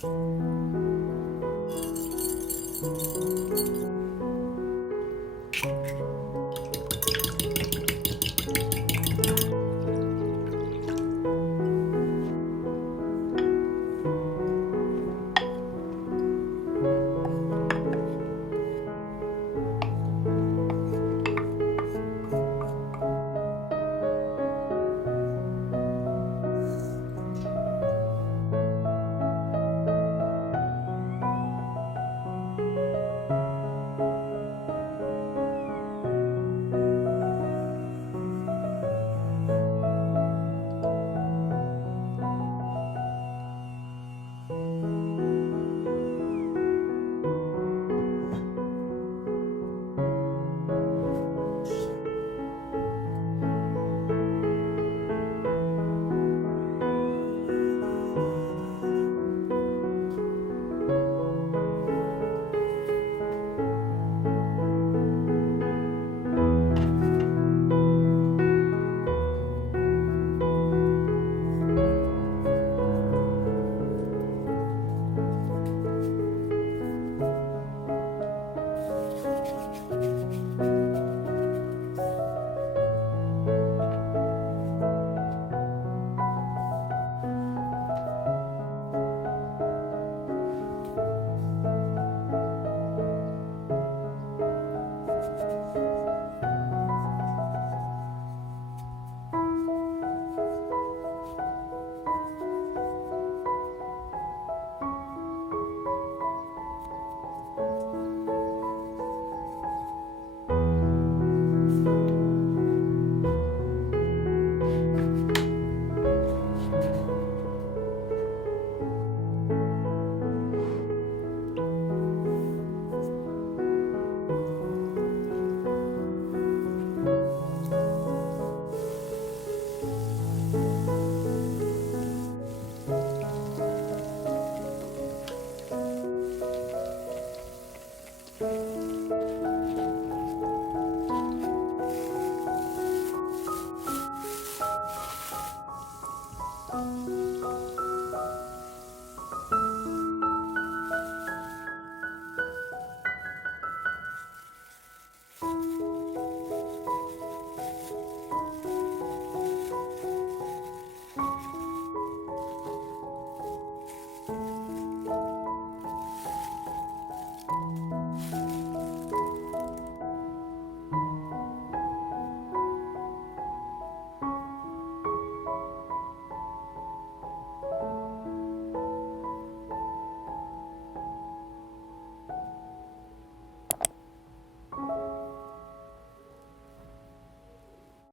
Thank